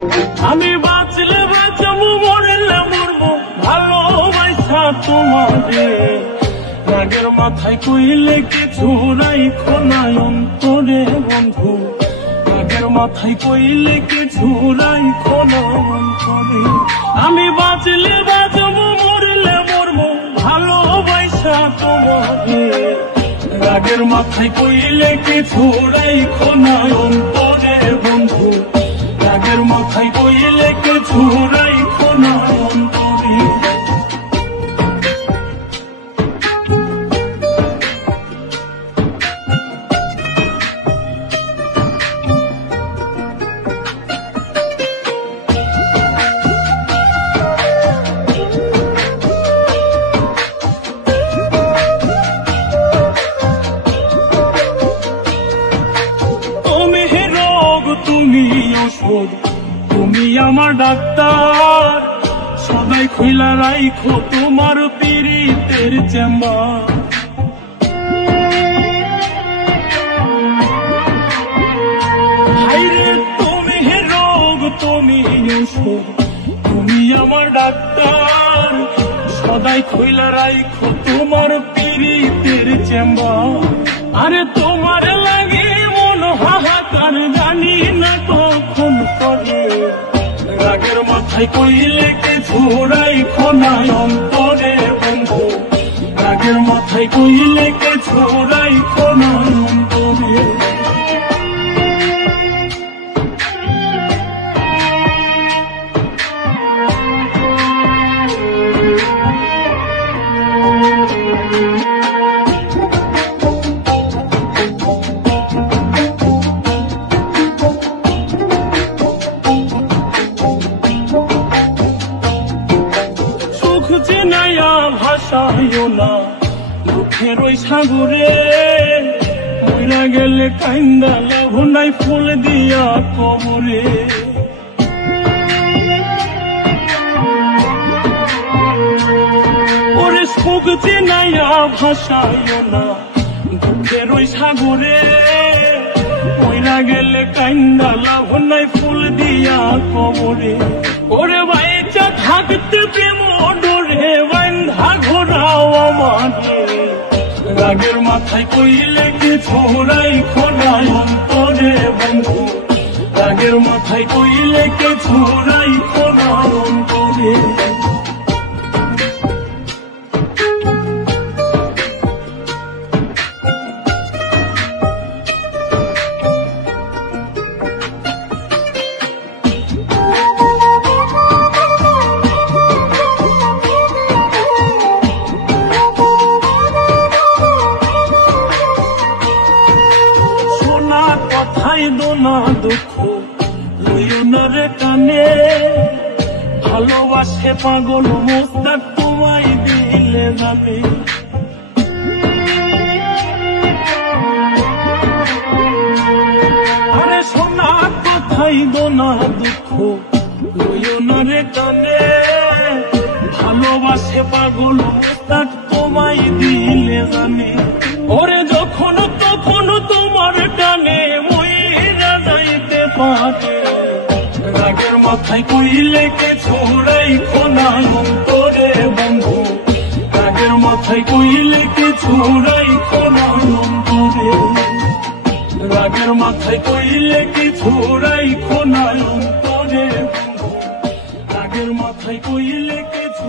আমি বাঁচলে বাঁচবো, মরলে মরবো, ভালোবাসা তোমারে। রাগের মাথায় কইলে কিছু রাইখো না অন্তরে বন্ধু, রাগের মাথায় কইলে কিছু রাইখো না অন্তরে। আমি বাঁচলে বাঁচবো, মরলে মরবো, ভালোবাসা তোমারে। রাগের মাথায় কইলে কিছু রাইখো না অন্তরে বন্ধু, রাগের মাথায় কইলে কিছু রাইখো না অন্তরে। তুমি ওষুধ, তুমি আমার ডাক্তার, সদাই খুইলা রাইখো তোমার পীড়িতের চেম্বার। হায়রে তুমি রোগ, তুমি ওষুধ, তুমি আমার ডাক্তার, সদাই খুইলা রাইখো তোমার পীড়িতের চেম্বার। আরে তোমার লাগে মন হাহাকার, জানি না কখন করে। রাগের মাথায় কইলে কিছু রাইখো না অন্তরে বন্ধু, রাগের মাথায় কইলে কিছু রাইখো না অন্তরে। চেনাইয়া ভাষায়ও না দুঃখের ওই সাগরে, মইরা গেলে কাইন্দা লাভ নাই ফুল দিয়া কবরে। ওরে সুখ চেনাইয়া ভাষায়ও না দুঃখের ওই সাগরে, মইরা গেলে কাইন্দা লাভ নাই ফুল দিয়া কবরে। ওরে বাইচা থাকতে প্রেম ডোরে বান্ধা ঘোরাও আমারে। রাগের মাথায় কইলে কিছু রাইখো না অন্তরে বন্ধু, রাগের মাথায় কইলে কিছু রাইখো না অন্তরে। কথাই দোনা দুঃখ লইও না রে কানে, ভালোবাসে পাগল মোস্তাক তোমায় দিলে জানে। আরে সোনা কথাই দোনা দুঃখ লইও না রে কানে, ভালোবাসে পাগল মোস্তাক তোমায় দিলে জানে। ওরে যখন তখন তোমার টানে মইরা যাইতে পারে। রাগের মাথায় কইলে কিছু রাইখো না অন্তরে বন্ধু, রাগের মাথায় কইলে কিছু রাইখো না অন্তরে। রাগের মাথায় কইলে কিছু রাইখো না অন্তরে বন্ধু, রাগের মাথায় কইলে কিছু